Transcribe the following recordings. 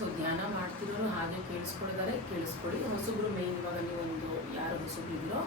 So ಧ್ಯಾನ ಮಾಡ್ತಿರೋರು ಹಾಗೆ ಕೇಳಿಸ್ಕೊಳ್ಳಿದ್ದಾರೆ, ಕೇಳಿಸ್ಕೊಳ್ಳಿ. ಹೊಸಬ್ರು ಮೇನ್ ಇವಾಗ ನೀವೊಂದು ಯಾರು ಹೊಸಬ್ರಿದ್ದೀರೋ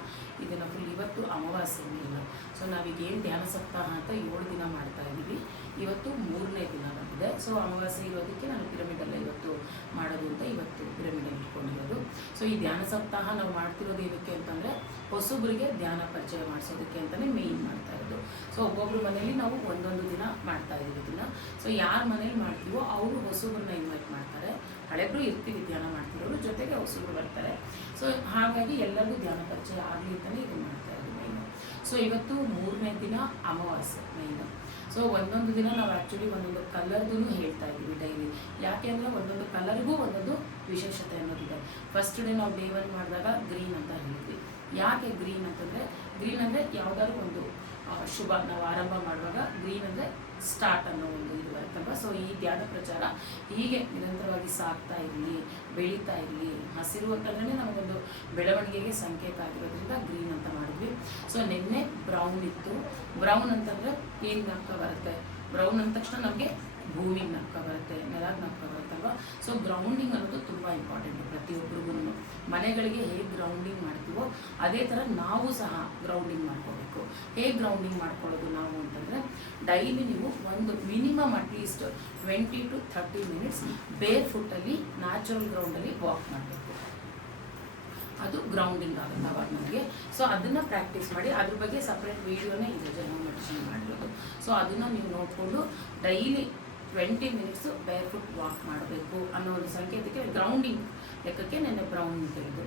ಇದನ್ನು ಫುಲ್ ಇವತ್ತು ಅಮಾವಾಸ್ಯೆ ಮೇನ್. ಸೊ ನಾವೀಗ ಏನು ಧ್ಯಾನ ಸಪ್ತಾಹ ಅಂತ 7 ದಿನ ಮಾಡ್ತಾ ಇದ್ದೀವಿ. ಇವತ್ತು 3ನೇ ದಿನ ಬಂದಿದೆ. ಸೊ ಅಮಾವಾಸ್ಯೆ ಇರೋದಕ್ಕೆ ನಾನು ಪಿರಮಿಡಲ್ಲೇ ಇವತ್ತು ಮಾಡೋದು ಅಂತ ಇವತ್ತು ಪಿರಮಿಡಲ್ಲಿ ಇಟ್ಕೊಂಡಿರೋದು. ಸೊ ಈ ಧ್ಯಾನ ಸಪ್ತಾಹ ನಾವು ಮಾಡ್ತಿರೋದು ಏನಕ್ಕೆ ಅಂತಂದರೆ ಹೊಸಬ್ರಿಗೆ ಧ್ಯಾನ ಪರಿಚಯ ಮಾಡಿಸೋದಕ್ಕೆ ಅಂತಲೇ ಮೇಯ್ನ್ ಮಾಡ್ತಾ ಇರೋದು. ಸೊ ಒಬ್ಬೊಬ್ರು ಮನೇಲಿ ನಾವು ಒಂದೊಂದು ದಿನ ಮಾಡ್ತಾ ಇದ್ದೀವಿ ಇದನ್ನು. ಸೊ ಯಾರ ಮನೇಲಿ ಮಾಡ್ತೀವೋ ಅವರು ಹೊಸಬ್ರನ್ನ ಇನ್ವೈಟ್ ಮಾಡ್ತಾರೆ. ಹಳೆಬ್ರು ಇರ್ತೀವಿ ಧ್ಯಾನ ಮಾಡ್ತಿರೋರು, ಜೊತೆಗೆ ಹೊಸಬ್ರು ಬರ್ತಾರೆ. ಸೊ ಹಾಗಾಗಿ ಎಲ್ಲರಿಗೂ ಧ್ಯಾನ ಪರಿಚಯ ಆಗಲಿ ಅಂತಲೇ ಇದು ಮಾಡ್ತಾ ಇರೋದು ಮೇಯ್ನು. ಸೊ ಇವತ್ತು 3ನೇ ದಿನ ಅಮಾವಾಸ್ಯೆ ಮೇಯ್ನು. ಸೊ ಒಂದೊಂದು ದಿನ ನಾವು ಆ್ಯಕ್ಚುಲಿ ಒಂದೊಂದು ಕಲರ್ದು ಹೇಳ್ತಾ ಇದ್ದೀವಿ ಡೈಲಿ. ಯಾಕೆ ಅಂದರೆ ಒಂದೊಂದು ಕಲರ್ಗೂ ಒಂದೊಂದು ವಿಶೇಷತೆ ಅನ್ನೋದಿದೆ. ಫಸ್ಟ್ ಡೇ ನಾವು ಡೇ 1 ಮಾಡಿದಾಗ ಗ್ರೀನ್ ಅಂತ ಹೇಳಿದ್ವಿ. ಯಾಕೆ ಗ್ರೀನ್ ಅಂತಂದರೆ ಗ್ರೀನ್ ಅಂದರೆ ಯಾವುದಾದ್ರು ಒಂದು ಶುಭ ನಾವು ಆರಂಭ ಮಾಡುವಾಗ ಗ್ರೀನ್ ಅಂದರೆ ಸ್ಟಾರ್ಟ್ ಅನ್ನೋ ಒಂದು ಇದು ಬರುತ್ತಲ್ವ. ಸೊ ಈ ಧ್ಯಾನ ಪ್ರಚಾರ ಹೀಗೆ ನಿರಂತರವಾಗಿ ಸಾಗ್ತಾ ಇರಲಿ, ಬೆಳೀತಾ ಇರಲಿ. ಹಸಿರು ಅಂತಂದ್ರೆ ನಮಗೊಂದು ಬೆಳವಣಿಗೆಗೆ ಸಂಕೇತ ಆಗಿರೋದ್ರಿಂದ ಗ್ರೀನ್ ಅಂತ ಮಾಡಿದ್ವಿ. ಸೊ ನಿನ್ನೆ ಬ್ರೌನ್ ಇತ್ತು. ಬ್ರೌನ್ ಅಂತಂದರೆ ಏನು ಜ್ಞಾಪಕ ಬರುತ್ತೆ? ಬ್ರೌನ್ ಅಂದ ತಕ್ಷಣ ನಮಗೆ ಭೂಮಿಗೆ ಜ್ಞಾಪಕ ಬರುತ್ತೆ, ನೆಲದ ಜ್ಞಾಪಕ ಬರುತ್ತಲ್ವ. ಸೊ ಗ್ರೌಂಡಿಂಗ್ ಅನ್ನೋದು ತುಂಬ ಇಂಪಾರ್ಟೆಂಟು ಪ್ರತಿಯೊಬ್ಬರಿಗೂ. ಮನೆಗಳಿಗೆ ಹೇಗೆ ಗ್ರೌಂಡಿಂಗ್ ಮಾಡ್ತೀವೋ ಅದೇ ಥರ ನಾವು ಸಹ ಗ್ರೌಂಡಿಂಗ್ ಮಾಡ್ಕೋಬೇಕು. ಹೇಗೆ ಗ್ರೌಂಡಿಂಗ್ ಮಾಡ್ಕೊಳ್ಳೋದು ನಾವು ಅಂತಂದರೆ ಡೈಲಿ ನೀವು ಒಂದು ಮಿನಿಮಮ್ ಅಟ್ಲೀಸ್ಟ್ 20 to 30 ಮಿನಿಟ್ಸ್ ಬೇರ್ ಫುಟ್ಟಲ್ಲಿ ನ್ಯಾಚುರಲ್ ಗ್ರೌಂಡಲ್ಲಿ ವಾಕ್ ಮಾಡಬೇಕು. ಅದು ಗ್ರೌಂಡಿಂಗ್ ಆಗುತ್ತೆ ಅವಾಗ ನಮಗೆ. ಸೊ ಅದನ್ನು ಪ್ರಾಕ್ಟೀಸ್ ಮಾಡಿ. ಅದ್ರ ಬಗ್ಗೆ ಸಪ್ರೇಟ್ ವೀಡಿಯೋನೇ ಇದೆ ಜನ ಮೆಡಿಷನ್ ಮಾಡಿರೋದು. ಸೊ ಅದನ್ನು ನೀವು ನೋಡಿಕೊಂಡು ಡೈಲಿ 20 ಮಿನಿಟ್ಸು ಬೇರ್ ಫುಟ್ ವಾಕ್ ಮಾಡಬೇಕು ಅನ್ನೋ ಒಂದು ಸಂಕೇತಕ್ಕೆ ಗ್ರೌಂಡಿಂಗ್ ಲೆಕ್ಕಕ್ಕೆ ನೆನ್ನೆ ಬ್ರೌನ್ ತೆಗೆದು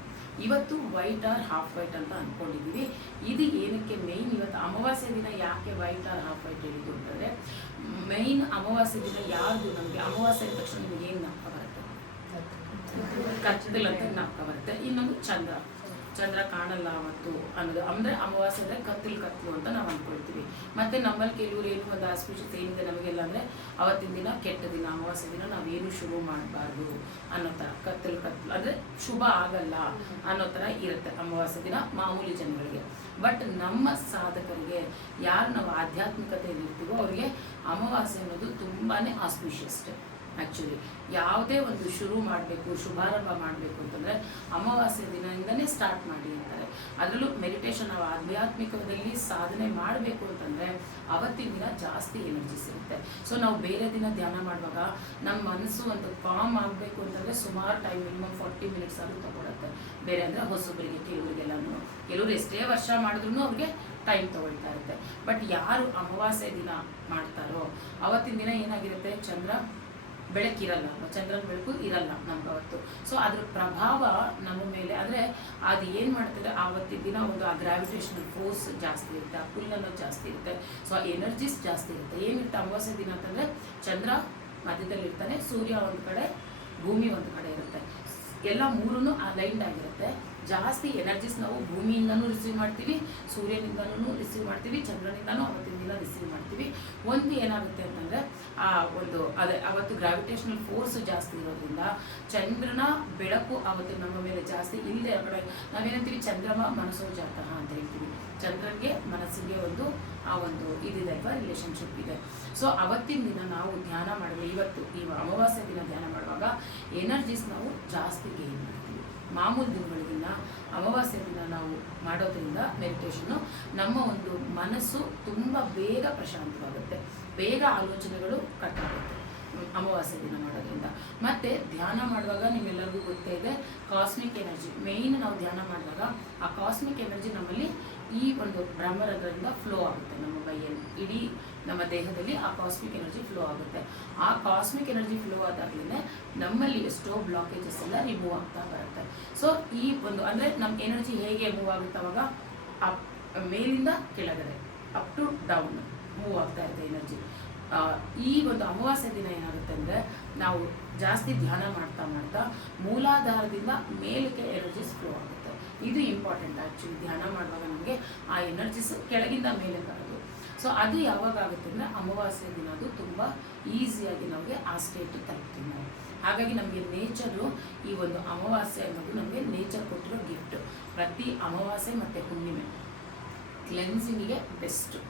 ಇವತ್ತು ವೈಟ್ ಆರ್ ಹಾಫ್ ವೈಟ್ ಅಂತ ಅಂದ್ಕೊಂಡಿದ್ದೀವಿ. ಇದು ಏನಕ್ಕೆ ಮೇಯ್ನ್ ಇವತ್ತು ಅಮಾವಾಸ್ಯೆ ದಿನ ಯಾಕೆ ವೈಟ್ ಆರ್ ಹಾಫ್ ವೈಟ್ ಹೇಳಿದ್ದು ಅಂತಂದರೆ ಮೇಯ್ನ್ ಅಮಾವಾಸ್ಯೆ ದಿನ ಯಾವುದು ನಮಗೆ ಅಮಾವಾಸ್ಯೆ ಅಂದ ತಕ್ಷಣ ನಿಮಗೆ ಏನು ಜ್ಞಾಪಕ ಬರುತ್ತೆ? ಕತ್ತಲು ಅಂತ ಜ್ಞಾಪಕ ಬರುತ್ತೆ. ಇನ್ನೊಂದು ಚಂದ್ರ ಕಾಣಲ್ಲ ಅವತ್ತು ಅನ್ನೋದು. ಅಂದರೆ ಅಮಾವಾಸ್ಯೆ ಅಂದರೆ ಕತ್ತಲು ಅಂತ ನಾವು ಅಂದ್ಕೊಳ್ತೀವಿ. ಮತ್ತು ನಮ್ಮಲ್ಲಿ ಕೆಲವರು ಏನು ಒಂದು ಆಸ್ಪಿಷಸ್ ಏನಿದೆ ನಮಗೆಲ್ಲ ಅಂದರೆ ಅವತ್ತಿನ ದಿನ ಕೆಟ್ಟ ದಿನ, ಅಮಾವಾಸ್ಯೆ ದಿನ ನಾವೇನು ಶುಭ ಮಾಡಬಾರ್ದು ಅನ್ನೋ ಥರ ಕತ್ತಲು ಅಂದರೆ ಶುಭ ಆಗಲ್ಲ ಅನ್ನೋ ಥರ ಇರುತ್ತೆ ಅಮಾವಾಸ್ಯೆ ದಿನ ಮಾಮೂಲಿ ಜನಗಳಿಗೆ. ಬಟ್ ನಮ್ಮ ಸಾಧಕರಿಗೆ ಯಾರು ನಾವು ಆಧ್ಯಾತ್ಮಿಕತೆಯಲ್ಲಿ ಇರ್ತೀವೋ ಅವರಿಗೆ ಅಮಾವಾಸ್ಯೆ ಅನ್ನೋದು ತುಂಬಾ ಆಸ್ಪಿಷಿಯಸ್. ಆ್ಯಕ್ಚುಲಿ ಯಾವುದೇ ಒಂದು ಶುರು ಮಾಡಬೇಕು, ಶುಭಾರಂಭ ಮಾಡಬೇಕು ಅಂತಂದರೆ ಅಮಾವಾಸ್ಯೆ ದಿನದಿಂದನೇ ಸ್ಟಾರ್ಟ್ ಮಾಡಿ ಅಂತಾರೆ. ಅದರಲ್ಲೂ ಮೆಡಿಟೇಷನ್ ನಾವು ಆಧ್ಯಾತ್ಮಿಕದಲ್ಲಿ ಸಾಧನೆ ಮಾಡಬೇಕು ಅಂತಂದರೆ ಅವತ್ತಿನ ದಿನ ಜಾಸ್ತಿ ಎನರ್ಜಿಸ್ ಇರುತ್ತೆ. ಸೊ ನಾವು ಬೇರೆ ದಿನ ಧ್ಯಾನ ಮಾಡುವಾಗ ನಮ್ಮ ಮನಸ್ಸು ಒಂದು ಕಾಮ್ ಆಗಬೇಕು ಅಂತಂದರೆ ಸುಮಾರು ಟೈಮ್ ಮಿನಿಮಮ್ 40 ಮಿನಿಟ್ಸ್ ಆದರೂ ತೊಗೊಳುತ್ತೆ. ಬೇರೆ ಅಂದರೆ ಹೊಸಬರಿಗೆ ಕೆಲವರಿಗೆಲ್ಲನೂ ಕೆಲವರು ಎಷ್ಟೇ ವರ್ಷ ಮಾಡಿದ್ರೂ ಅವ್ರಿಗೆ ಟೈಮ್ ತೊಗೊಳ್ತಾ ಇರುತ್ತೆ. ಬಟ್ ಯಾರು ಅಮಾವಾಸ್ಯೆ ದಿನ ಮಾಡ್ತಾರೋ ಅವತ್ತಿನ ದಿನ ಏನಾಗಿರುತ್ತೆ, ಬೆಳಕಿರಲ್ಲ, ಚಂದ್ರನ ಬೆಳಕು ಇರಲ್ಲ ನಮ್ಗೆ ಅವತ್ತು. ಸೊ ಅದ್ರ ಪ್ರಭಾವ ನಮ್ಮ ಮೇಲೆ ಅಂದರೆ ಅದು ಏನು ಮಾಡ್ತಾರೆ ಆವತ್ತಿನ ದಿನ ಒಂದು ಆ ಗ್ರಾವಿಟೇಷನಲ್ ಫೋರ್ಸ್ ಜಾಸ್ತಿ ಇರುತ್ತೆ, ಆ ಪುಲ್ ಅನ್ನೋದು ಜಾಸ್ತಿ ಇರುತ್ತೆ. ಸೊ ಆ ಎನರ್ಜೀಸ್ ಜಾಸ್ತಿ ಇರುತ್ತೆ. ಏನಿರುತ್ತೆ ಅಮಾವಾಸ್ಯೆ ದಿನ ಅಂತಂದರೆ ಚಂದ್ರ ಮಧ್ಯದಲ್ಲಿ ಇರ್ತಾನೆ, ಸೂರ್ಯ ಒಂದು ಕಡೆ, ಭೂಮಿ ಒಂದು ಕಡೆ ಇರುತ್ತೆ. ಎಲ್ಲ ಮೂರೂ ಅಲೈನ್ಡ್ ಆಗಿರುತ್ತೆ. ಜಾಸ್ತಿ ಎನರ್ಜೀಸ್ ನಾವು ಭೂಮಿಯಿಂದನೂ ರಿಸೀವ್ ಮಾಡ್ತೀವಿ, ಸೂರ್ಯನಿಂದನೂ ರಿಸೀವ್ ಮಾಡ್ತೀವಿ, ಚಂದ್ರನಿಂದನೂ ಅವತ್ತಿನ ದಿನ ರಿಸೀವ್ ಮಾಡ್ತೀವಿ. ಒಂದು ಏನಾಗುತ್ತೆ ಅಂತಂದರೆ ಅವತ್ತು ಗ್ರಾವಿಟೇಷನಲ್ ಫೋರ್ಸ್ ಜಾಸ್ತಿ ಇರೋದ್ರಿಂದ ಚಂದ್ರನ ಬೆಳಕು ಅವತ್ತು ನಮ್ಮ ಮೇಲೆ ಜಾಸ್ತಿ ಇಲ್ಲದೆ ಆ ಕಡೆ ನಾವೇನಂತೀವಿ ಚಂದ್ರಮ ಮನಸ್ಸೋ ಜಾತಃ ಅಂತ ಹೇಳ್ತೀವಿ. ಚಂದ್ರನಿಗೆ ಮನಸ್ಸಿಗೆ ಆ ಒಂದು ಇದಿದೆ ಅಲ್ವಾ, ರಿಲೇಷನ್ಶಿಪ್ ಇದೆ. ಸೊ ಅವತ್ತಿನ ದಿನ ನಾವು ಧ್ಯಾನ ಮಾಡುವ ಇವತ್ತು ಈ ಅಮಾವಾಸ್ಯೆ ದಿನ ಧ್ಯಾನ ಮಾಡುವಾಗ ಎನರ್ಜೀಸ್ ನಾವು ಜಾಸ್ತಿ ಗೇನ್ ಮಾಡ್ತೀವಿ. ಮಾಮೂಲು ದಿನಗಳಿಗಿನ್ನ ಅಮಾವಾಸ್ಯೆ ದಿನ ನಾವು ಮಾಡೋದ್ರಿಂದ ಮೆಡಿಟೇಷನ್ನು ನಮ್ಮ ಒಂದು ಮನಸ್ಸು ತುಂಬ ಬೇಗ ಪ್ರಶಾಂತವಾಗುತ್ತೆ, ಬೇಗ ಆಲೋಚನೆಗಳು ಕಟ್ಟಾಗುತ್ತೆ ಅಮಾವಾಸ್ಯೆ ದಿನ ಮಾಡೋದ್ರಿಂದ. ಮತ್ತು ಧ್ಯಾನ ಮಾಡುವಾಗ ನಿಮ್ಮೆಲ್ಲರಿಗೂ ಗೊತ್ತೇ ಇದೆ ಕಾಸ್ಮಿಕ್ ಎನರ್ಜಿ ಮೇಯ್ನ್. ನಾವು ಧ್ಯಾನ ಮಾಡುವಾಗ ಆ ಕಾಸ್ಮಿಕ್ ಎನರ್ಜಿ ನಮ್ಮಲ್ಲಿ ಈ ಒಂದು ಬ್ರಹ್ಮರಂಧ್ರದಿಂದ ಫ್ಲೋ ಆಗುತ್ತೆ ನಮ್ಮ ಮೈಯಲ್ಲಿ, ಇಡೀ ನಮ್ಮ ದೇಹದಲ್ಲಿ ಆ ಕಾಸ್ಮಿಕ್ ಎನರ್ಜಿ ಫ್ಲೋ ಆಗುತ್ತೆ. ಆ ಕಾಸ್ಮಿಕ್ ಎನರ್ಜಿ ಫ್ಲೋ ಆದಾಗಲೇ ನಮ್ಮಲ್ಲಿ ಎಷ್ಟೋ ಬ್ಲಾಕೇಜಸ್ ಎಲ್ಲ ರಿಮೂವ್ ಆಗ್ತಾ ಬರುತ್ತೆ. ಸೊ ಈ ಒಂದು ಅಂದರೆ ನಮ್ಮ ಎನರ್ಜಿ ಹೇಗೆ ಮೂವ್ ಆಗುತ್ತೆ ಅವಾಗ ಮೇಲಿಂದ ಕೆಳಗಡೆ ಅಪ್ ಟು ಡೌನ್ ಮೂವ್ ಆಗ್ತಾ ಇರುತ್ತೆ ಎನರ್ಜಿ. ಈ ಒಂದು ಅಮಾವಾಸ್ಯೆ ದಿನ ಏನಾಗುತ್ತೆ ಅಂದರೆ ನಾವು ಜಾಸ್ತಿ ಧ್ಯಾನ ಮಾಡ್ತಾ ಮೂಲಾಧಾರದಿಂದ ಮೇಲಕ್ಕೆ ಎನರ್ಜೀಸ್ ಫ್ಲೋ ಆಗುತ್ತೆ. ಇದು ಇಂಪಾರ್ಟೆಂಟ್ ಆ್ಯಕ್ಚುಲಿ. ಧ್ಯಾನ ಮಾಡುವಾಗ ನಮಗೆ ಆ ಎನರ್ಜೀಸ್ ಕೆಳಗಿಂದ ಮೇಲೆ ಬರೋದು. ಸೊ ಅದು ಯಾವಾಗ ಆಗುತ್ತೆ ಅಂದರೆ ಅಮಾವಾಸ್ಯೆ ದಿನ ಅದು ತುಂಬ ಈಸಿಯಾಗಿ ನಮಗೆ ಆ ಸ್ಟೇಟ್ ತಲುಪ್ತೀವಿ ನಾವು. ಹಾಗಾಗಿ ನಮಗೆ ನೇಚರು ಈ ಒಂದು ಅಮಾವಾಸ್ಯೆ ಅನ್ನೋದು ನಮಗೆ ನೇಚರ್ ಕೊಟ್ಟಿರೋ ಗಿಫ್ಟ್. ಪ್ರತಿ ಅಮಾವಾಸ್ಯೆ ಮತ್ತು ಹುಣ್ಣಿಮೆ ಕ್ಲೆನ್ಸಿಂಗಿಗೆ ಬೆಸ್ಟು.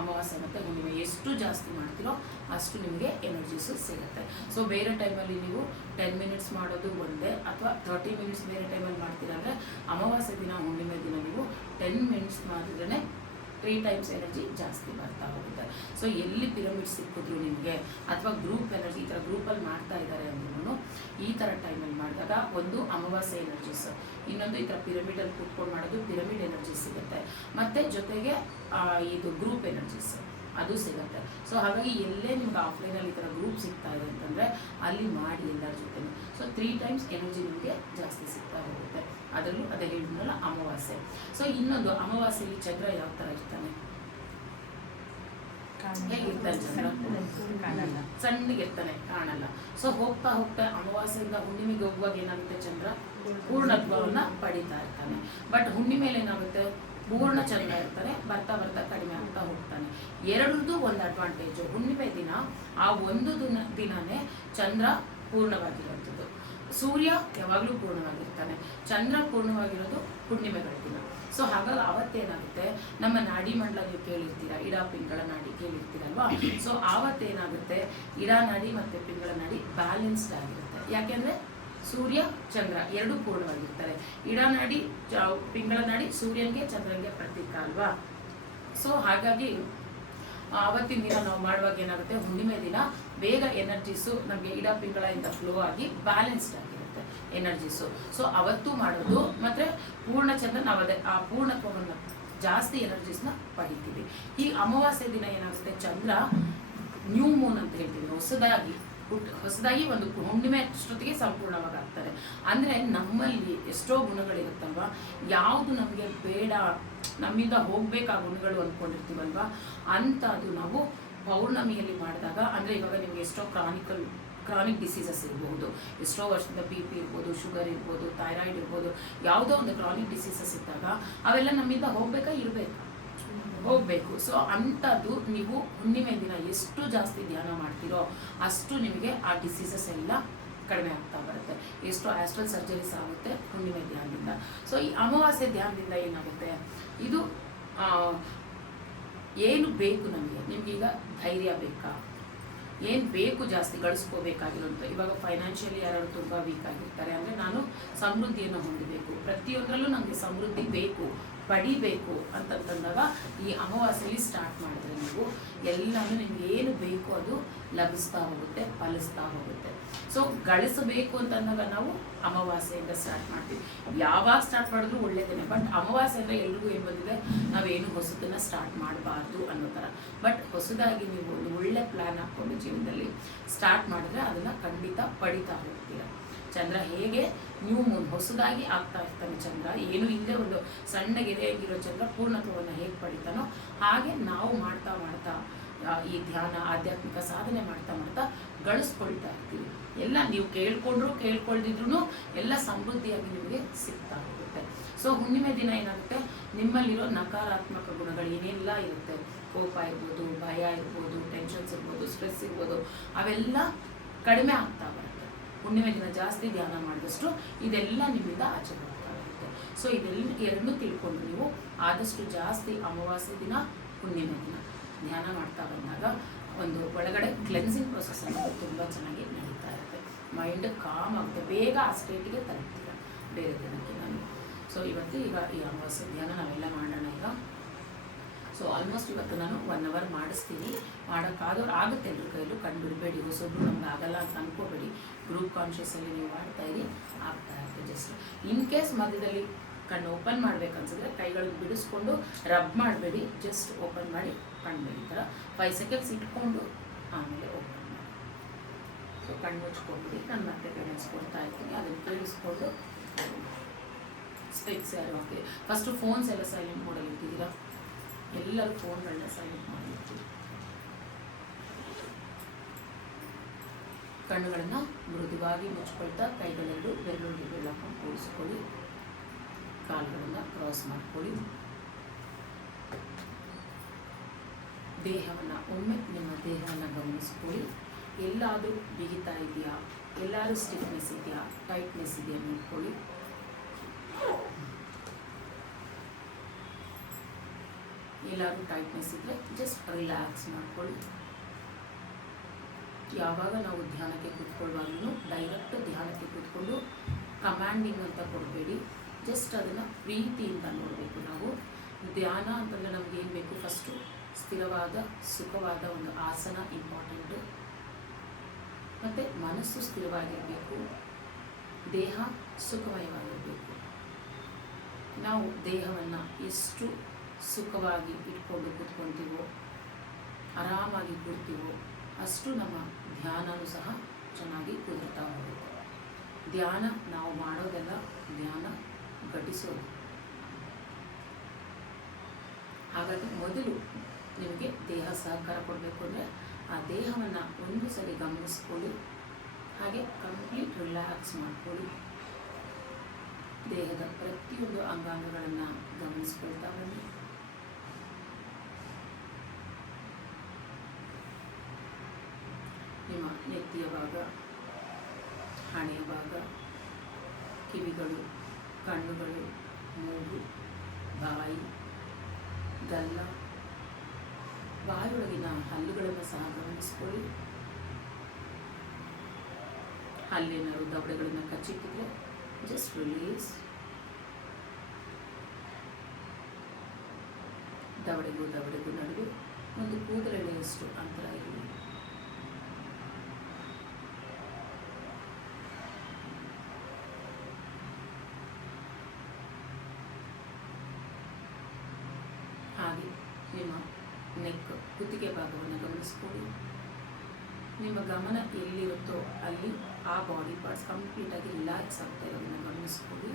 ಅಮಾವಾಸ್ಯೆ ಮತ್ತು ಹುಣ್ಣಿಮೆ ಎಷ್ಟು ಜಾಸ್ತಿ ಮಾಡ್ತೀರೋ ಅಷ್ಟು ನಿಮಗೆ ಎನರ್ಜೀಸು ಸಿಗುತ್ತೆ. ಸೊ ಬೇರೆ ಟೈಮಲ್ಲಿ ನೀವು 10 ಮಿನಿಟ್ಸ್ ಮಾಡೋದು ಒಂದೇ, ಅಥವಾ 30 ಮಿನಿಟ್ಸ್ ಬೇರೆ ಟೈಮಲ್ಲಿ ಮಾಡ್ತೀರಾ ಅಂದರೆ ಅಮಾವಾಸ್ಯೆ ದಿನ ಹುಣ್ಣಿಮೆ ದಿನ ನೀವು 10 ಮಿನಿಟ್ಸ್ ಮಾಡಿದ್ರೇ 3 ಟೈಮ್ಸ್ ಎನರ್ಜಿ ಜಾಸ್ತಿ ಬರ್ತಾ ಹೋಗುತ್ತೆ. ಸೊ ಎಲ್ಲಿ ಪಿರಮಿಡ್ ಸಿಕ್ಕಿದ್ರು ನಿಮಗೆ, ಅಥವಾ ಗ್ರೂಪ್ ಎನರ್ಜಿ ಈ ಥರ ಗ್ರೂಪಲ್ಲಿ ಮಾಡ್ತಾ ಇದ್ದಾರೆ ಅಂದ್ರೂ ಈ ಥರ ಟೈಮಲ್ಲಿ ಮಾಡಿದಾಗ ಒಂದು ಅಮಾವಾಸ್ಯೆ ಎನರ್ಜೀಸ್, ಇನ್ನೊಂದು ಈ ಥರ ಪಿರಮಿಡಲ್ಲಿ ಕೂತ್ಕೊಂಡು ಮಾಡೋದು ಪಿರಮಿಡ್ ಎನರ್ಜಿ ಸಿಗುತ್ತೆ, ಮತ್ತು ಜೊತೆಗೆ ಇದು ಗ್ರೂಪ್ ಎನರ್ಜೀಸ್ ಅದು ಸಿಗುತ್ತೆ. ಸೊ ಹಾಗಾಗಿ ಎಲ್ಲೇ ನಿಮ್ಗೆ ಆಫ್ಲೈನಲ್ಲಿ ಈ ಥರ ಗ್ರೂಪ್ ಸಿಗ್ತಾ ಇದೆ ಅಂತಂದರೆ ಅಲ್ಲಿ ಮಾಡಿ ಎಲ್ಲರ ಜೊತೆ. ಸೊ 3 ಟೈಮ್ಸ್ ಎನರ್ಜಿ ನಿಮಗೆ ಜಾಸ್ತಿ ಸಿಗ್ತಾ ಹೋಗುತ್ತೆ. ಅದರಲ್ಲೂ ಅದೇ ಹೇಳಿದ್ನಲ್ಲ ಅಮಾವಾಸ್ಯೆ. ಸೊ ಇನ್ನೊಂದು ಅಮಾವಾಸ್ಯೆಯಲ್ಲಿ ಚಂದ್ರ ಯಾವ ಥರ ಇರ್ತಾನೆ, ಹೇಗಿರ್ತಾನೆ ಚಂದ್ರ? ಸಣ್ಣಗಿರ್ತಾನೆ, ಕಾಣಲ್ಲ. ಸೊ ಹೋಗ್ತಾ ಹೋಗ್ತಾ ಅಮಾವಾಸ್ಯೆಯಿಂದ ಹುಣ್ಣಿಮೆಗೆ ಹೋಗುವಾಗ ಏನಾಗುತ್ತೆ, ಚಂದ್ರ ಪೂರ್ಣತ್ವವನ್ನು ಪಡಿತಾ ಇರ್ತಾನೆ. ಬಟ್ ಹುಣ್ಣಿಮೆಲೆ ಏನಾಗುತ್ತೆ, ಪೂರ್ಣ ಚಂದ್ರ ಇರ್ತಾನೆ, ಬರ್ತಾ ಬರ್ತಾ ಕಡಿಮೆ ಆಗ್ತಾ ಹೋಗ್ತಾನೆ. ಎರಡರದ್ದು ಒಂದು ಅಡ್ವಾಂಟೇಜು. ಹುಣ್ಣಿಮೆ ದಿನ ಆ ಒಂದು ದಿನನೇ ಚಂದ್ರ ಪೂರ್ಣವಾಗಿರುವಂಥದ್ದು. ಸೂರ್ಯ ಯಾವಾಗಲೂ ಪೂರ್ಣವಾಗಿರ್ತಾನೆ, ಚಂದ್ರ ಪೂರ್ಣವಾಗಿರೋದು ಹುಣ್ಣಿಮೆಗಳ ದಿನ. ಸೊ ಹಾಗಾಗಿ ಆವತ್ತೇನಾಗುತ್ತೆ, ನಮ್ಮ ನಾಡಿ ಮಂಡಲ ನೀವು ಕೇಳಿರ್ತೀರ, ಇಡ ಪಿಂಗಳ ನಾಡಿ ಕೇಳಿರ್ತೀರಲ್ವಾ. ಸೊ ಆವತ್ತೇನಾಗುತ್ತೆ, ಇಡ ನಾಡಿ ಮತ್ತು ಪಿಂಗಳ ನಾಡಿ ಬ್ಯಾಲೆನ್ಸ್ಡ್ ಆಗಿರುತ್ತೆ. ಯಾಕೆಂದರೆ ಸೂರ್ಯ ಚಂದ್ರ ಎರಡೂ ಪೂರ್ಣವಾಗಿರ್ತಾರೆ. ಇಡ ನಾಡಿ ಪಿಂಗಳ ನಾಡಿ ಸೂರ್ಯನಿಗೆ ಚಂದ್ರನಿಗೆ ಪ್ರತೀಕ ಅಲ್ವಾ. ಸೊ ಹಾಗಾಗಿ ಆವತ್ತಿನ ದಿನ ನಾವು ಮಾಡುವಾಗ ಏನಾಗುತ್ತೆ, ಹುಣ್ಣಿಮೆ ದಿನ ಬೇಗ ಎನರ್ಜೀಸು ನಮಗೆ ಇಡ ಪಿಂಗಳಿಂದ ಫ್ಲೋ ಆಗಿ ಬ್ಯಾಲೆನ್ಸ್ಡ್ ಆಗಿರುತ್ತೆ ಎನರ್ಜೀಸು. ಸೊ ಅವತ್ತು ಮಾಡೋದು, ಮತ್ತು ಪೂರ್ಣಚಂದ್ರ ನಾವು ಅದೇ ಆ ಪೂರ್ಣತ್ವವನ್ನು ಜಾಸ್ತಿ ಎನರ್ಜೀಸ್ನ ಪಡಿತೀವಿ. ಈ ಅಮಾವಾಸ್ಯೆ ದಿನ ಏನಾಗುತ್ತೆ, ಚಂದ್ರ ನ್ಯೂ ಮೂನ್ ಅಂತ ಹೇಳ್ತೀವಿ, ಹೊಸದಾಗಿ ಒಂದು ಹುಣ್ಣಿಮೆ ಅಷ್ಟೊತ್ತಿಗೆ ಸಂಪೂರ್ಣವಾಗಿ ಆಗ್ತಾರೆ. ಅಂದರೆ ನಮ್ಮಲ್ಲಿ ಎಷ್ಟೋ ಗುಣಗಳಿರುತ್ತಲ್ವ, ಯಾವುದು ನಮಗೆ ಬೇಡ, ನಮ್ಮಿಂದ ಹೋಗ್ಬೇಕು ಆ ಗುಣಗಳು ಅಂದ್ಕೊಂಡಿರ್ತೀವಲ್ವ, ಅಂಥದ್ದು ನಾವು ಪೌರ್ಣಮಿಯಲ್ಲಿ ಮಾಡಿದಾಗ, ಅಂದರೆ ಇವಾಗ ನಿಮಗೆ ಎಷ್ಟೋ ಕ್ರಾನಿಕ್ ಡಿಸೀಸಸ್ ಇರ್ಬೋದು, ಎಷ್ಟೋ ವರ್ಷದ BP ಇರ್ಬೋದು, ಶುಗರ್ ಇರ್ಬೋದು, ಥೈರಾಯ್ಡ್ ಇರ್ಬೋದು, ಯಾವುದೋ ಒಂದು ಕ್ರಾನಿಕ್ ಡಿಸೀಸಸ್ ಇದ್ದಾಗ ಅವೆಲ್ಲ ನಮ್ಮಿಂದ ಹೋಗಬೇಕು. ಸೊ ಅಂಥದ್ದು ನೀವು ಹುಣ್ಣಿಮೆ ದಿನ ಎಷ್ಟು ಜಾಸ್ತಿ ಧ್ಯಾನ ಮಾಡ್ತೀರೋ ಅಷ್ಟು ನಿಮಗೆ ಆ ಡಿಸೀಸಸ್ ಎಲ್ಲ ಕಡಿಮೆ ಆಗ್ತಾ ಬರುತ್ತೆ. ಎಷ್ಟೋ ಆಸ್ಟ್ರಲ್ ಸರ್ಜರೀಸ್ ಆಗುತ್ತೆ ಹುಣ್ಣಿಮೆ ಧ್ಯಾನದಿಂದ. ಸೊ ಈ ಅಮಾವಾಸ್ಯೆ ಧ್ಯಾನದಿಂದ ಏನಾಗುತ್ತೆ, ಇದು ಏನು ಬೇಕು ನಿಮಗೀಗ ಧೈರ್ಯ ಬೇಕಾ, ಏನು ಬೇಕು ಜಾಸ್ತಿ ಗಳಿಸ್ಕೋಬೇಕಾಗಿರೋದು. ಇವಾಗ ಫೈನಾನ್ಷಿಯಲಿ ಯಾರು ತುಂಬ ವೀಕ್ ಆಗಿರ್ತಾರೆ, ಅಂದರೆ ನಾನು ಸಮೃದ್ಧಿಯನ್ನು ಹೊಂದಬೇಕು, ಪ್ರತಿಯೊಂದರಲ್ಲೂ ನನಗೆ ಸಮೃದ್ಧಿ ಬೇಕು, ಪಡಿಬೇಕು ಅಂತಂದಾಗ ಈ ಅಮಾವಾಸ್ಯೆಯಲ್ಲಿ ಸ್ಟಾರ್ಟ್ ಮಾಡಿದ್ರೆ ನೀವು ಎಲ್ಲನೂ ನಿಮ್ಗೆ ಏನು ಬೇಕು ಅದು ಲಭಿಸ್ತಾ ಹೋಗುತ್ತೆ, ಫಲಿಸ್ತಾ ಹೋಗುತ್ತೆ. ಸೊ ಗಳಿಸಬೇಕು ಅಂತಂದಾಗ ನಾವು ಅಮಾವಾಸ್ಯೆಯಿಂದ ಸ್ಟಾರ್ಟ್ ಮಾಡ್ತೀವಿ. ಯಾವಾಗ ಸ್ಟಾರ್ಟ್ ಮಾಡಿದ್ರು ಒಳ್ಳೇದೇನೆ, ಬಟ್ ಅಮಾವಾಸ್ಯೆ ಅಂದರೆ ಎಲ್ರಿಗೂ ಏನು ಬಂದಿದೆ, ನಾವೇನು ಹೊಸದನ್ನು ಸ್ಟಾರ್ಟ್ ಮಾಡಬಾರ್ದು ಅನ್ನೋ ಥರ. ಬಟ್ ಹೊಸದಾಗಿ ನೀವು ಒಂದು ಒಳ್ಳೆ ಪ್ಲ್ಯಾನ್ ಹಾಕ್ಕೊಂಡು ಜೀವನದಲ್ಲಿ ಸ್ಟಾರ್ಟ್ ಮಾಡಿದ್ರೆ ಅದನ್ನು ಖಂಡಿತ ಪಡಿತಾ ಹೋಗ್ತೀರ. ಚಂದ್ರ ಹೇಗೆ ನ್ಯೂ ಮೂನ್ ಹೊಸದಾಗಿ ಆಗ್ತಾ ಇರ್ತಾನೆ, ಚಂದ್ರ ಏನು ಇಲ್ಲದೆ ಒಂದು ಸಣ್ಣ ಗೆರೆಯಾಗಿರೋ ಚಂದ್ರ ಪೂರ್ಣತ್ವವನ್ನು ಹೇಗೆ ಪಡಿತಾನೋ ಹಾಗೆ ನಾವು ಮಾಡ್ತಾ ಈ ಧ್ಯಾನ ಆಧ್ಯಾತ್ಮಿಕ ಸಾಧನೆ ಮಾಡ್ತಾ ಗಳಿಸ್ಕೊಳ್ತಾ ಇರ್ತೀವಿ. ಎಲ್ಲ ನೀವು ಕೇಳ್ಕೊಳ್ದಿದ್ರು ಎಲ್ಲ ಸಮೃದ್ಧಿಯಾಗಿ ನಿಮಗೆ ಸಿಗ್ತಾ ಹೋಗುತ್ತೆ. ಸೊ ಹುಣ್ಣಿಮೆ ದಿನ ಏನಾಗುತ್ತೆ, ನಿಮ್ಮಲ್ಲಿರೋ ನಕಾರಾತ್ಮಕ ಗುಣಗಳು ಏನೆಲ್ಲ ಇರುತ್ತೆ, ಕೋಪ ಇರ್ಬೋದು, ಭಯ ಇರ್ಬೋದು, ಟೆನ್ಷನ್ಸ್ ಇರ್ಬೋದು, ಸ್ಟ್ರೆಸ್ ಇರ್ಬೋದು, ಅವೆಲ್ಲ ಕಡಿಮೆ ಆಗ್ತಾ ಬರುತ್ತೆ. ಹುಣ್ಣಿಮೆ ದಿನ ಜಾಸ್ತಿ ಧ್ಯಾನ ಮಾಡಿದಷ್ಟು ಇದೆಲ್ಲ ನಿಮ್ಮಿಂದ ಆಚೆ ಬರ್ತಾ ಇರುತ್ತೆ. ಸೊ ಎರಡನ್ನೂ ತಿಳ್ಕೊಂಡು ನೀವು ಆದಷ್ಟು ಜಾಸ್ತಿ ಅಮಾವಾಸ್ಯೆ ದಿನ, ಹುಣ್ಣಿಮೆ ದಿನ ಧ್ಯಾನ ಮಾಡ್ತಾ ಬಂದಾಗ ಒಂದು ಒಳಗಡೆ ಕ್ಲೆನ್ಸಿಂಗ್ ಪ್ರೊಸೆಸ್ ಅನ್ನೋದು ತುಂಬ ಚೆನ್ನಾಗಿ ನಡೀತಾ ಇರುತ್ತೆ. ಮೈಂಡ್ ಕಾಮ್ ಆಗುತ್ತೆ, ಬೇಗ ಆ ಸ್ಟೇಟಿಗೆ ತಲುಪ್ತೀರ ಬೇರೆ ದಿನಕ್ಕೆ ನಾನು. ಸೊ ಇವತ್ತು ಈಗ ಈ ಅಮಾವಾಸ್ಯೆ ಧ್ಯಾನ ನಾವೆಲ್ಲ ಮಾಡೋಣ ಈಗ. ಸೊ ಆಲ್ಮೋಸ್ಟ್ ಇವತ್ತು ನಾನು 1 hour ಮಾಡಿಸ್ತೀನಿ. ಮಾಡೋಕ್ಕಾದವ್ರು ಆಗುತ್ತೆ, ಎಲ್ಲರ ಕೈಯಲ್ಲೂ ಕಂಡು ಬಿಡಬೇಡಿ, ಹೊಸೊಬ್ರು ನಮ್ಗೆ ಆಗಲ್ಲ ಅಂತ ಅನ್ಕೋಬೇಡಿ. ಗ್ರೂಪ್ ಕಾನ್ಷಿಯಸ್ಸಲ್ಲಿ ನೀವು ಮಾಡ್ತಾ ಆಗ್ತಾ ಇರುತ್ತೆ. ಜಸ್ಟ್ ಇನ್ ಕೇಸ್ ಮಧ್ಯದಲ್ಲಿ ಕಣ್ಣು ಓಪನ್ ಮಾಡ್ಬೇಕನ್ಸಿದ್ರೆ ಕೈಗಳಿಗೆ ಬಿಡಿಸ್ಕೊಂಡು ರಬ್ ಮಾಡಬೇಡಿ, ಜಸ್ಟ್ ಓಪನ್ ಮಾಡಿ ಕಣ್ಣು ಈ ಥರ 5 seconds ಇಟ್ಕೊಂಡು ಆಮೇಲೆ ಓಪನ್ ಮಾಡಿ. ಸೊ ಕಣ್ಣು ಮುಚ್ಕೊಂಡ್ಬಿಡಿ. ನಾನು ಮತ್ತೆ ಗೈಡೆನ್ಸ್ ಕೊಡ್ತಾ ಇರ್ತೀನಿ, ಅದನ್ನು ಕೇಳಿಸ್ಕೊಂಡು ಸ್ಪೆಕ್ಸ್ ಯಾರು ಹಾಕ್ತೀವಿ. ಫಸ್ಟು ಫೋನ್ಸ್ ಎಲ್ಲ ಸೈಲೆಂಟ್ ಮೋಡಲ್ಲಿ ಇಟ್ಟಿದ್ದೀರಾ, ಎಲ್ಲರೂ ಫೋನ್ಗಳನ್ನ ಸೈಲೆಂಟ್ ಮಾಡಿರ್ತೀವಿ. ಕಣ್ಣುಗಳನ್ನು ಮೃದುವಾಗಿ ಮುಚ್ಕೊಳ್ತಾ ಕೈಗಳೆರಡು ಬೆಳ್ಳುಳ್ಳಿ ಬೆಳ್ಳಕೊಂಡು ಕೂಡಿಸ್ಕೊಳ್ಳಿ, ಕಾಲುಗಳನ್ನು ಕ್ರಾಸ್ ಮಾಡ್ಕೊಳ್ಳಿ. ದೇಹವನ್ನು ಒಮ್ಮೆ ನಿಮ್ಮ ದೇಹವನ್ನು ಗಮನಿಸ್ಕೊಳ್ಳಿ. ಎಲ್ಲಾದರೂ ಬಿಗಿತಾ ಇದೆಯಾ, ಎಲ್ಲಾದರೂ ಸ್ಟಿಫ್ನೆಸ್ ಇದೆಯಾ, ಟೈಟ್ನೆಸ್ ಇದೆಯಾ ನೋಡ್ಕೊಳ್ಳಿ. ಎಲ್ಲಾದರೂ ಟೈಟ್ನೆಸ್ ಇದ್ದರೆ ಜಸ್ಟ್ ರಿಲ್ಯಾಕ್ಸ್ ಮಾಡ್ಕೊಳ್ಳಿ. ಯಾವಾಗ ನಾವು ಧ್ಯಾನಕ್ಕೆ ಕೂತ್ಕೊಳ್ಳುವಾಗಲೂ ಡೈರೆಕ್ಟ್ ಧ್ಯಾನಕ್ಕೆ ಕೂತ್ಕೊಂಡು ಕಮ್ಯಾಂಡಿಂಗ್ ಅಂತ ಕೊಡಬೇಡಿ. ಜಸ್ಟ್ ಅದನ್ನು ಪ್ರೀತಿಯಿಂದ ನೋಡಬೇಕು. ನಾವು ಧ್ಯಾನ ಅಂತಂದರೆ ನಮ್ಗೆ ಏನು ಬೇಕು, ಫಸ್ಟು ಸ್ಥಿರವಾದ ಸುಖವಾದ ಒಂದು ಆಸನ ಇಂಪಾರ್ಟೆಂಟು, ಮತ್ತು ಮನಸ್ಸು ಸ್ಥಿರವಾಗಿರಬೇಕು, ದೇಹ ಸುಖಮಯವಾಗಿರಬೇಕು. ನಾವು ದೇಹವನ್ನು ಎಷ್ಟು ಸುಖವಾಗಿ ಇಟ್ಕೊಂಡು ಕೂತ್ಕೊತೀವೋ, ಆರಾಮಾಗಿ ಕೂರ್ತೀವೋ, ಅಷ್ಟು ನಮ್ಮ ಧ್ಯಾನವೂ ಸಹ ಚೆನ್ನಾಗಿ ಕುದುರ್ತಾ ಹೋಗುತ್ತೆ. ಧ್ಯಾನ ನಾವು ಮಾಡೋದೆಲ್ಲ ಧ್ಯಾನ ಘಟಿಸೋದು. ಹಾಗಾಗಿ ಮೊದಲು ನಿಮಗೆ ದೇಹ ಸಹಕಾರ ಕೊಡಬೇಕು ಅಂದರೆ ಆ ದೇಹವನ್ನು ಒಂದು ಸಲ ಗಮನಿಸ್ಕೊಳ್ಳಿ, ಹಾಗೆ ಕಂಪ್ಲೀಟ್ ರಿಲ್ಯಾಕ್ಸ್ ಮಾಡ್ಕೊಳ್ಳಿ. ದೇಹದ ಪ್ರತಿಯೊಂದು ಅಂಗಾಂಗಗಳನ್ನು ಗಮನಿಸ್ಕೊಳ್ತಾ ಬನ್ನಿ. ನಿಮ್ಮ ನೆತ್ತಿಯ ಭಾಗ, ಹಣೆಯ ಭಾಗ, ಕಿವಿಗಳು, ಕಣ್ಣುಗಳು, ಮೂಗು, ಬಾಯಿ, ಗಲ್ಲ, ಬಾಯೊಳಗಿನ ಹಲ್ಲುಗಳನ್ನು ಸಹ ಗಮನಿಸ್ಕೊಳ್ಳಿ. ಹಲ್ಲೇನಾದ್ರು ದವಡೆಗಳನ್ನು ಕಚ್ಚಿಟ್ಟಿದ್ರೆ ಜಸ್ಟ್ ರಿಲೀಸ್. ದವಡೆಗೂ ನಡುವೆ ಒಂದು ಕೂದಲೆಳೆಯಷ್ಟು ಅಂತರ ಇರಲಿ. ಹಾಗೆ ನಿಮ್ಮ ನೆಕ್, ಕುತ್ತಿಗೆ ಭಾಗವನ್ನು ಗಮನಿಸ್ಕೊಳ್ಳಿ. ನಿಮ್ಮ ಗಮನ ಎಲ್ಲಿರುತ್ತೋ ಅಲ್ಲಿ ಆ ಬಾಡಿ ಪಾರ್ಟ್ಸ್ ಕಂಪ್ಲೀಟಾಗಿ ರಿಲ್ಯಾಕ್ಸ್ ಆಗ್ತಾ ಇರೋದನ್ನು ಗಮನಿಸ್ಕೊಳ್ಳಿ.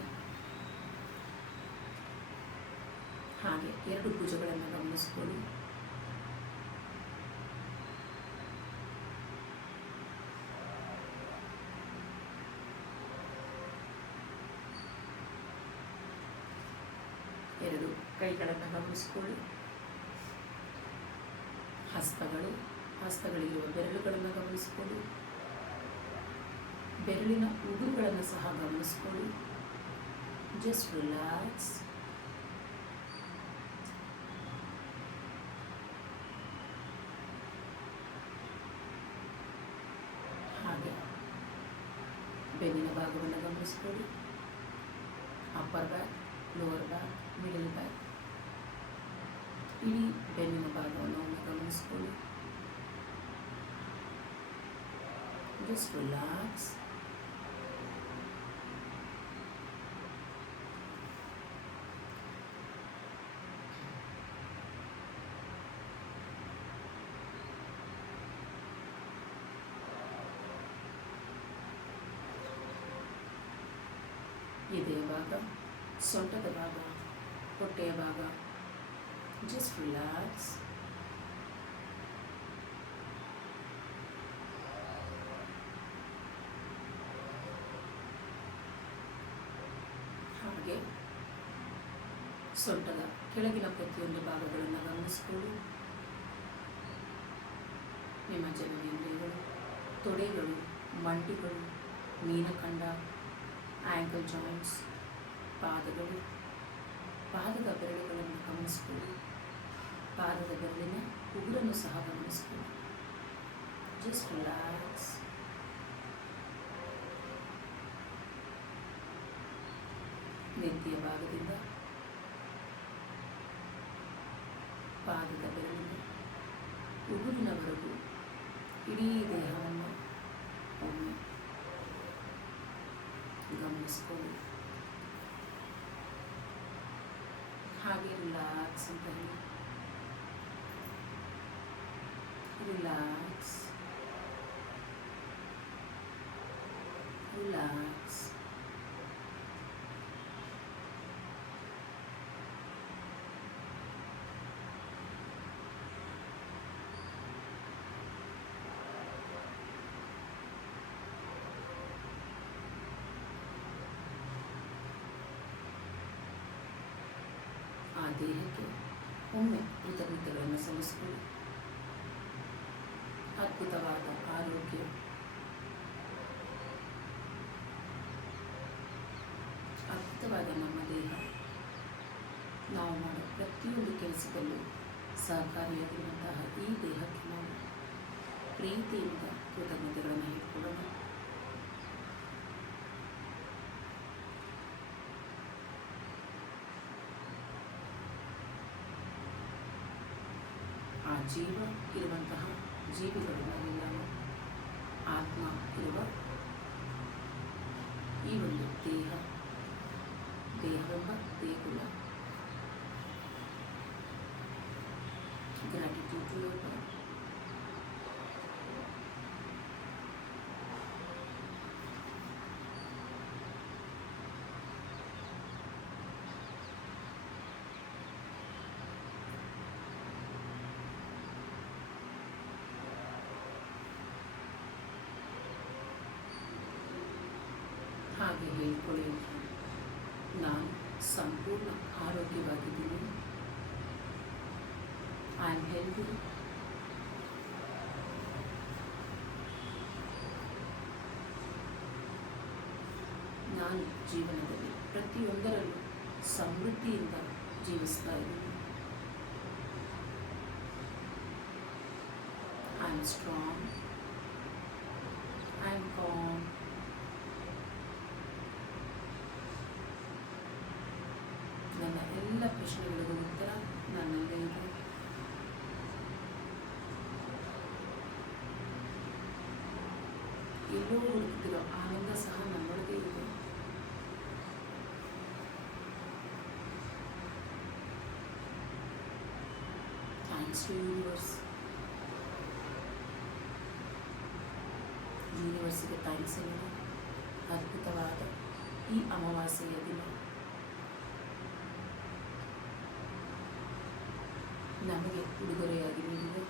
ಹಾಗೆ 2 ಭುಜಗಳನ್ನು ಗಮನಿಸ್ಕೊಳ್ಳಿ. ಎರಡು ಕೈಗಳನ್ನು ಗಮನಿಸ್ಕೊಳ್ಳಿ. ಹಸ್ತಗಳಿರುವ ಬೆರಳುಗಳನ್ನು ಗಮನಿಸ್ಕೊಳ್ಳಿ. ಬೆರಳಿನ ಉಗುರುಗಳನ್ನು ಸಹ ಗಮನಿಸ್ಕೊಳ್ಳಿ. Just relax. ಹಾಗೆ ಬೆನ್ನಿನ ಭಾಗವನ್ನು ಗಮನಿಸ್ಕೊಳ್ಳಿ. Upper back, lower back, middle back, ಇಡೀ ಬೆನ್ನಿನ ಭಾಗವನ್ನು ಗಮನಿಸ್ಕೊಳ್ಳಿ. Just relax. ಎದೆಯ ಭಾಗ, ಸೊಂಟದ ಭಾಗ, ಹೊಟ್ಟೆಯ ಭಾಗ, ಜಸ್ಟ್ ರಿಲ್ಯಾಕ್ಸ್. ಹಾಗೆ ಸೊಂಟದ ಕೆಳಗಿನ ಪ್ರತಿಯೊಂದು ಭಾಗಗಳನ್ನು ಗಮನಿಸಿಕೊಳ್ಳಿ. ನಿಮ್ಮ ಜನನೇಂದ್ರಿಯಗಳು, ತೊಡೆಗಳು, ಮಂಡಿಗಳು, ಮೀನಖಂಡ, ಆ್ಯಂಕಲ್ ಜಾಯಿಂಟ್ಸ್, ಪಾದಗಳು, ಪಾದದ ಬೆರಳುಗಳನ್ನು ಗಮನಿಸಿಕೊಳ್ಳಿ. ಪಾದದ ಬೆರಳಿನ ಉಗುರನ್ನು ಸಹ ಗಮನಿಸಿಕೊಳ್ಳಿ. Just relax. ನೆತ್ತಿಯ ಭಾಗದಿಂದ ಪಾದದ ಬೆರಳಿನ ಉಗುರಿನವರೆಗೂ ಇಡೀ ದೇಹವನ್ನು ಒಮ್ಮೆ ಗಮನಿಸ್ಕೊಳ್ಳಿ. ಹಾಗೆ ರಿಲ್ಯಾಕ್ಸ್ ಅಂತ ಹೇಳಿ. Relax, relax. ಆ ದೇಹಕ್ಕೆ ಒಮ್ಮೆ ಕೃತಜ್ಞತೆಗಳನ್ನು ಸಲ್ಲಿಸಿಕೊಳ್ಳಿ. ಅದ್ಭುತವಾದ ಆರೋಗ್ಯ, ಅದ್ಭುತವಾದ ನಮ್ಮ ದೇಹ ನಾವು ಮಾಡೋ ಪ್ರತಿಯೊಂದು ಕೆಲಸದಲ್ಲೂ ಸಹಕಾರಿಯಾಗಿರುವಂತಹ ಈ ದೇಹಕ್ಕೆ ನಾವು ಪ್ರೀತಿಯಿಂದ ಕೃತಜ್ಞತೆಗಳನ್ನು ಹೇಳ್ಕೊಳ್ಳೋಣ. ಆ ಜೀವ ಇರುವಂತಹ ಜೀವಿಗಳು ನಾವೆಲ್ಲರೂ ಆತ್ಮ ಇರುವ ಈ ಒಂದು ದೇಹವೆಂಬ ದೇಗುಲ. Gratitude to your god. ಹಾಗೆ ಹೇಳ್ಕೊಳ್ಳಿ, ನಾನು ಸಂಪೂರ್ಣ ಆರೋಗ್ಯವಾಗಿದ್ದೀನಿ. I am healthy. ನಾನು ಜೀವನದಲ್ಲಿ ಪ್ರತಿಯೊಂದರಲ್ಲೂ ಸಮೃದ್ಧಿಯಿಂದ ಜೀವಿಸ್ತಾ ಇದ್ದೀನಿ. I am strong. I am com. ನನ್ನ ಎಲ್ಲ ಪ್ರಶ್ನೆಗಳಿಗೂ ಉತ್ತರ ನನ್ನಲ್ಲೇ ಇದೆ. ಎಲ್ಲೋ ಹುಡುಕ್ತಿರೋ ಆನಂದ ಸಹ ನನ್ನೊಳಗೆ ಇದೆ. ಥ್ಯಾಂಕ್ಸ್ ಟು ಯೂನಿವರ್ಸ್ಗೆ ಥ್ಯಾಂಕ್ಸ್ ಅನ್ನೋದು ಅದ್ಭುತವಾದ ಈ ಅಮಾವಾಸ್ಯೆಯ ದಿನ ನಮಗೆ ಉಡುಗೊರೆಯಾಗಿ ನೀಡಿದೆ.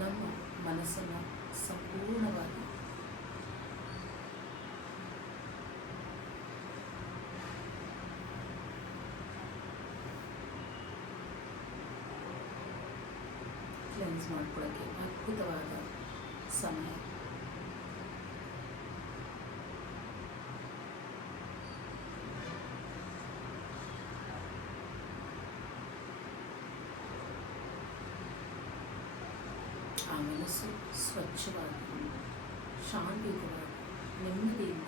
ನಮ್ಮ ಮನಸ್ಸನ್ನು ಸಂಪೂರ್ಣವಾಗಿ ಕ್ಲೆನ್ಸ್ ಮಾಡ್ಕೊಳ್ಳೋಕ್ಕೆ ಅದ್ಭುತವಾದ ಸಮಯ. ಆ ಮನಸ್ಸು ಸ್ವಚ್ಛವಾಗಿ, ಶಾಂತಿಯುತವಾಗಿ, ನೆಮ್ಮದಿಯಿಂದ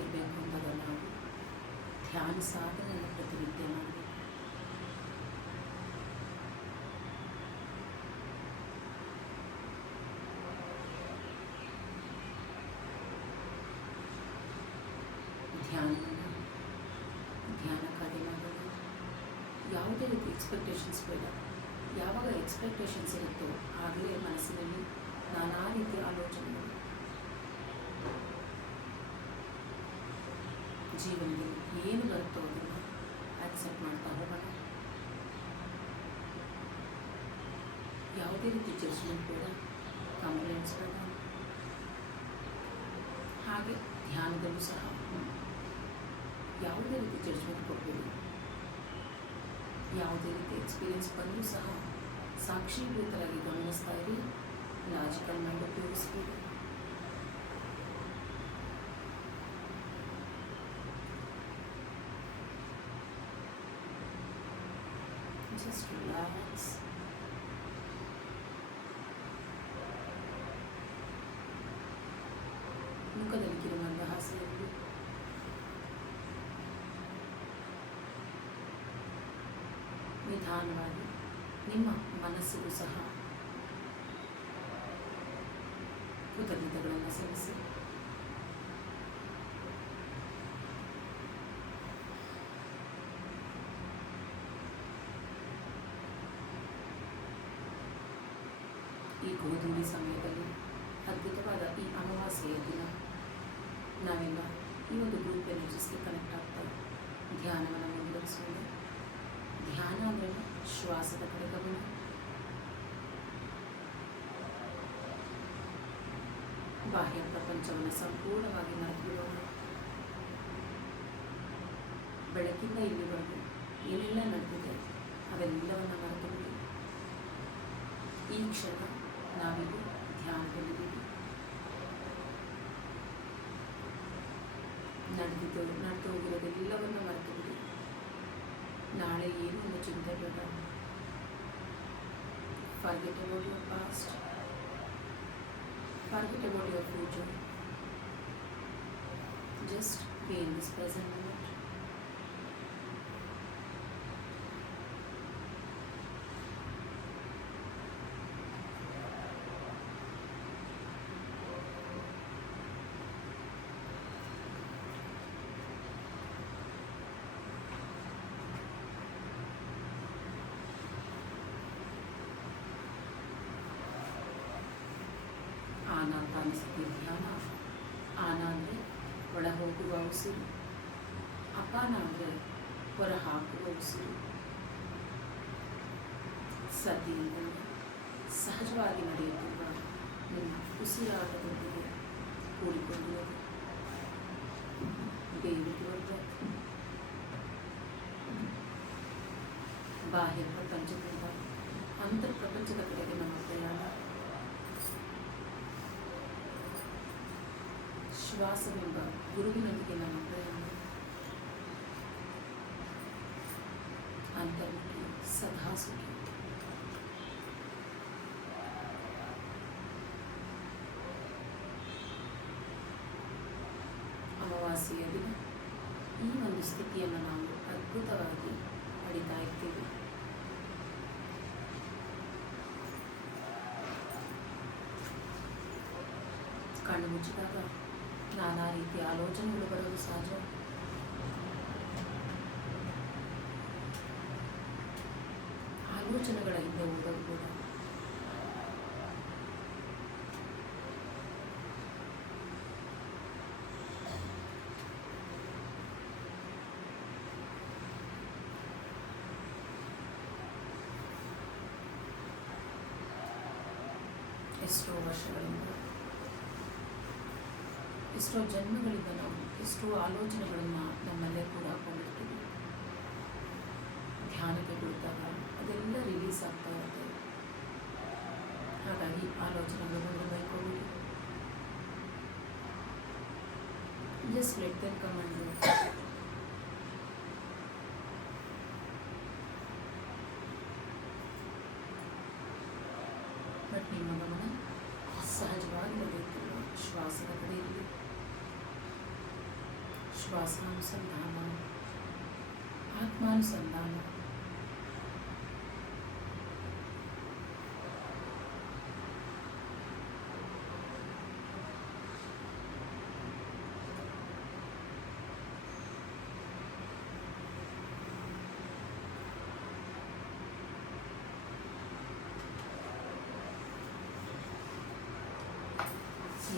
ಇರಬೇಕು ಅಂದಾಗ ನಾವು ಧ್ಯಾನ ಸಾಧನೆಯನ್ನು ಪ್ರತಿನಿತ್ಯ ಮಾಡಬೇಕು. ಧ್ಯಾನಕ್ಕಾಗಿ ಮಾಡೋಣ. ಯಾವುದೇ ರೀತಿ ಎಕ್ಸ್ಪೆಕ್ಟೇಷನ್ಸ್ ಬೇಡ. ಯಾವಾಗ ಎಕ್ಸ್ಪೆಕ್ಟೇಷನ್ಸ್ ಇರುತ್ತೋ ಆಗಲೇ ಮನಸ್ಸಿನಲ್ಲಿ ನಾನಾ ರೀತಿಯ ಆಲೋಚನೆಗಳು. ಜೀವನದಲ್ಲಿ ಏನು ಬರುತ್ತೋ ಅದನ್ನು ಆಕ್ಸೆಪ್ಟ್ ಮಾಡ್ತಾ ಹೋಗೋಣ. ಯಾವುದೇ ರೀತಿ ಜಡ್ಜ್ಮೆಂಟ್ ಬೇಡ, ಕಂಪ್ಲೇಂಟ್ಸ್ ಬೇಡ. ಹಾಗೆ ಧ್ಯಾನದಲ್ಲೂ ಸಹ ಯಾವುದೇ ರೀತಿ ಜಡ್ಜ್ಮೆಂಟ್ ಕೊಡಬೇಡಿ. ಯಾವುದೇ ರೀತಿ ಎಕ್ಸ್ಪೀರಿಯನ್ಸ್ ಬಂದರೂ ಸಹ ಸಾಕ್ಷೀಭೂತರಾಗಿ ಗಮನಿಸ್ತಾ ಇರಿ. ಲಾಜಿಕಲ್ ಮೈಂಡ್ ಉಪಯೋಗಿಸ್ಬೇಡಿ. Just relax. ಮುಖದಲ್ಲಿ ಕಿರುನಗೆ ಹಾಸಿಯಲ್ಲಿ ನಿಧಾನವಾಗಿ ನಿಮ್ಮ ಮನಸ್ಸಿಗೂ ಸಹ ಕೃತಜ್ಞತೆಗಳನ್ನು ಸಲ್ಲಿಸಿ. ಈ ಗೋಧೂಳಿ ಸಮಯದಲ್ಲಿ ಅದ್ಭುತವಾದ ಈ ಅಮಾವಾಸ್ಯೆಯ ದಿನ ನಾವೆಲ್ಲ ಈ ಒಂದು ಗ್ರೂಪ್ ಎನರ್ಜೀಸ್ಗೆ ಕನೆಕ್ಟ್ ಆಗ್ತಾ ಧ್ಯಾನವನ್ನು ಮುಂದುವರಿಸೋಣ. ಧ್ಯಾನ ಅಂದರೆ ಶ್ವಾಸದ ಕಡೆ ಗಮನ. ಬಾಹ್ಯ ಪ್ರಪಂಚವನ್ನು ಸಂಪೂರ್ಣವಾಗಿ ಮರೆತುಬಿಡೋಣ. ಬೆಳಕಿಂದ ಇಲ್ಲಿವರೆಗೂ ಏನೆಲ್ಲ ನಡೆದಿದೆ ಅವೆಲ್ಲವನ್ನು ಮರೆತುಬಿಡಿ. ಈ ಕ್ಷಣ ನಾವಿಲ್ಲಿ ಧ್ಯಾನದಲ್ಲಿದ್ದೀವಿ. ನಡೆದು ಹೋಗಿರೋದೆಲ್ಲವನ್ನು ಮರೆತು ಬಿಡಿ. ನಾಳೆ ಏನು ಒಂದು ಚಿಂತೆ ಬೇಡ. Forget about your past. Forget about your future. Just be in this present moment. ಆನ ಅಂತ ಅನಿಸುತ್ತೆ ಧ್ಯಾನ. ಆನ ಅಂದರೆ ಒಳ ಹೋಗುವ ಉಸಿರು, ಅಪಾನ ಅಂದರೆ ಹೊರ ಹಾಕುವ ಉಸಿರು. ಸತಿಯಿಂದ ಸಹಜವಾಗಿ ನಡೆಯುತ್ತಿರುವ ನಿಮ್ಮ ಉಸಿರಾಟದೊಂದಿಗೆ ಕೂಡಿಕೊಂಡಿರೋದು. ದೇವಿರುವ ಬಾಹ್ಯ ಪ್ರಪಂಚದಿಂದ ಅಂತರ್ ಪ್ರಪಂಚದ ಕಡೆಗೆ ನಮ್ಮ ಪ್ರಯಾಣ. ಶ್ವಾಸವೆಂಬ ಗುರುವಿನೊಂದಿಗೆ ನಮ್ಮ ಪ್ರಯಾಣ. ಅಂತರ್ಮುಖಿ ಸದಾ ಸುಖಿ. ಅಮಾವಾಸ್ಯೆಯ ದಿನ ಈ ಒಂದು ಸ್ಥಿತಿಯನ್ನು ನಾವು ಅದ್ಭುತವಾಗಿ ಪಡಿತಾ ಇದ್ದೇವೆ. ಕಣ್ಣು ಮುಚ್ಚಿದಾಗ ನಾನಾ ರೀತಿಯ ಆಲೋಚನೆಗಳು ಬರೋದು ಸಹಜ. ಆಲೋಚನೆಗಳ ಹಿಂದೆ ಓದೋದು ಕೂಡ. ಎಷ್ಟೋ ವರ್ಷಗಳಿಂದ, ಎಷ್ಟೋ ಜನ್ಮಗಳಿಂದ ನಾವು ಎಷ್ಟೋ ಆಲೋಚನೆಗಳನ್ನು ನಮ್ಮಲ್ಲೇ ಕೂಡ ಹಾಕೊಂಡಿರ್ತೀವಿ. ಧ್ಯಾನಕ್ಕೆ ಕುಳಿತಾಗ ಅದೆಲ್ಲ ರಿಲೀಸ್ ಆಗ್ತಾ ಇರುತ್ತೆ. ಹಾಗಾಗಿ ಆಲೋಚನೆಗಳು ಬಂದು ಬೈಕೊಂಡು just let them come and go. But ನಿಮ್ಮ ಗಮನ ಸಹಜವಾಗಿ ನಡೆಯುತ್ತಿರುವ ಶ್ವಾಸದ ಕಡೆಯಲ್ಲಿ. ಶ್ವಾಸಾನುಸಂಧಾನ, ಆತ್ಮಾನುಸಂಧಾನ.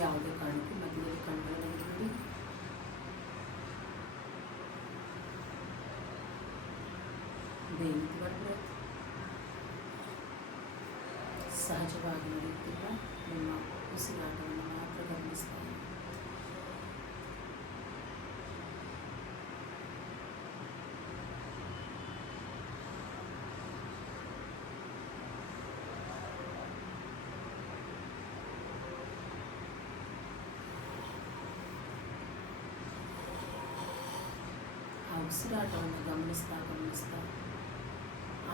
ಯಾವುದೇ ಕಾರಣಕ್ಕೂ ಮಧ್ಯದಲ್ಲಿ ಕಣ್ಣುಗಳನ್ನು ಬಿಡಿ. ದೇವಿತ್ ಬರ್ಬ್ರತ್ ಸಹಜವಾಗಿ ನಡೆಯುತ್ತಿರುವ ನಿಮ್ಮ ಉಸಿರಾಟವನ್ನು ಮಾತ್ರ ಗಮನಿಸ್ತಾ ಇರಿ. ಉಸಿರಾಟವನ್ನು ಗಮನಿಸ್ತಾ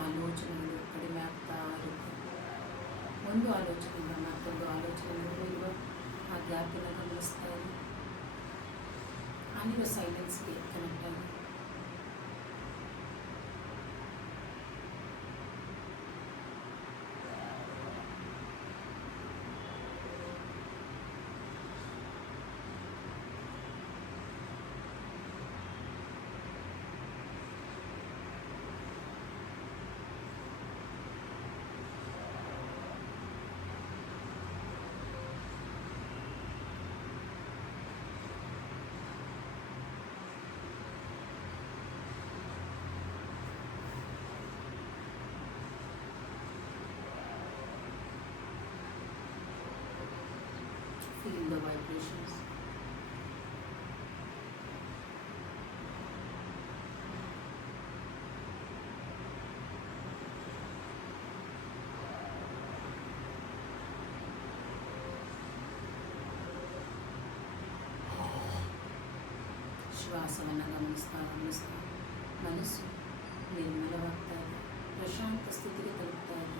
ಆಲೋಚನೆಗಳು ಕಡಿಮೆ ಆಗ್ತಾ ಇರುತ್ತೆ. ಒಂದು ಆಲೋಚನೆಯಿಂದ ಮತ್ತೊಂದು ಆಲೋಚನೆ ಇರುವ ಆ ಗ್ಯಾಪನ್ನು ಗಮನಿಸ್ತಾ ಇರಿ. ಅಲ್ಲಿರೋ ಸೈಲೆನ್ಸ್ಗೆ ಕನೆಕ್ಟ್ ಆಗಿ. Feel the vibrations. ಶ್ವಾಸವನ್ನು ಗಮನಿಸ್ತಾ ಗಮನಿಸ್ತಾ ಮನಸ್ಸು ನಿರ್ಮಲವಾಗ್ತಾ ಇದೆ, ಪ್ರಶಾಂತ ಸ್ಥಿತಿಗೆ ತಲುಪ್ತಾ ಇದೆ.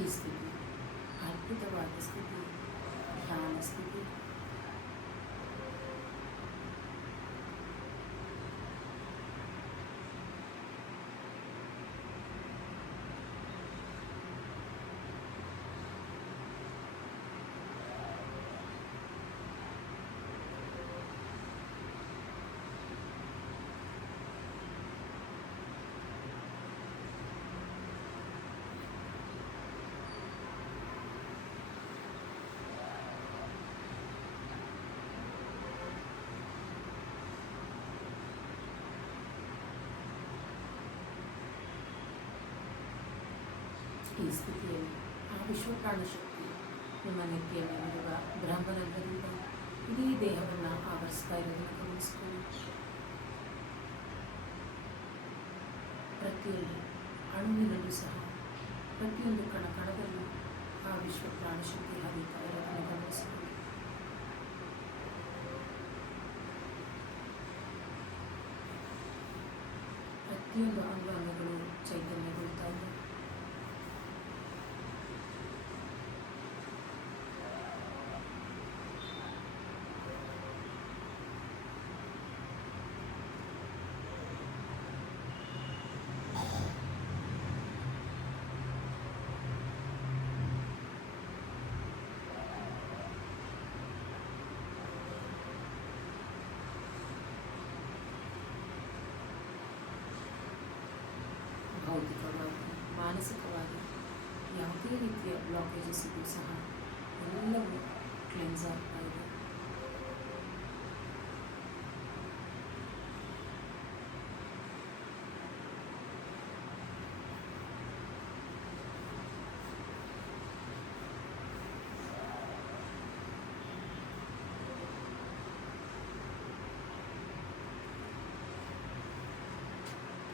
ಈ ಸ್ಥಿತಿ ಅದ್ಭುತವಾದ ಸ್ಥಿತಿ, ಧ್ಯಾನ ಸ್ಥಿತಿ. ಈ ಸ್ಥಿತಿಯಲ್ಲಿ ಆ ವಿಶ್ವಪ್ರಾಣಶಕ್ತಿ ನಿಮ್ಮ ನೆತ್ತಿಯ ಮೇಲಿರುವ ಬ್ರಹ್ಮರಂಧ್ರದಿಂದ ಇಡೀ ದೇಹವನ್ನು ಆವರಿಸ್ತಾ ಇರೋದನ್ನು ಗಮನಿಸ್ಕೊಳ್ಳಿ. ಪ್ರತಿಯೊಂದು ಅಣುವಿನಲ್ಲೂ ಸಹ, ಪ್ರತಿಯೊಂದು ಕಣದಲ್ಲೂ ಆ ವಿಶ್ವಪ್ರಾಣಶಕ್ತಿ ಹರಿತಾ ಇರೋದನ್ನು ಗಮನಿಸ್ಕೊಳ್ಳಿ. ಪ್ರತಿಯೊಂದು ಅಂಗಾಂಗಗಳು ಚೈತನ್ಯಗೊಳ್ತಾ ಇದೆ. ಭೌತಿಕವಾಗಿ, ಮಾನಸಿಕವಾಗಿ ಯಾವುದೇ ರೀತಿಯ ಬ್ಲಾಕೇಜಸ್ ಇದ್ದರೂ ಸಹ ಎಲ್ಲವೂ ಕ್ಲೆನ್ಸ್ ಆಗ್ತಾ ಇದೆ.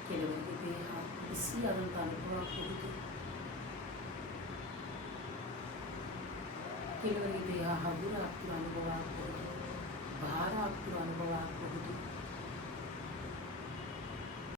ಕೆಲವರಿಗೆ ದೇಹ ಬಿಸಿಯಾದಂಥ ಅನುಭವ ಆಗ್ಬೋದು, ಕೆಲವರಿಗೆ ದೇಹ ಹಗುರ ಆಗ್ತಿರೋ ಅನುಭವ ಆಗ್ಬೋದು.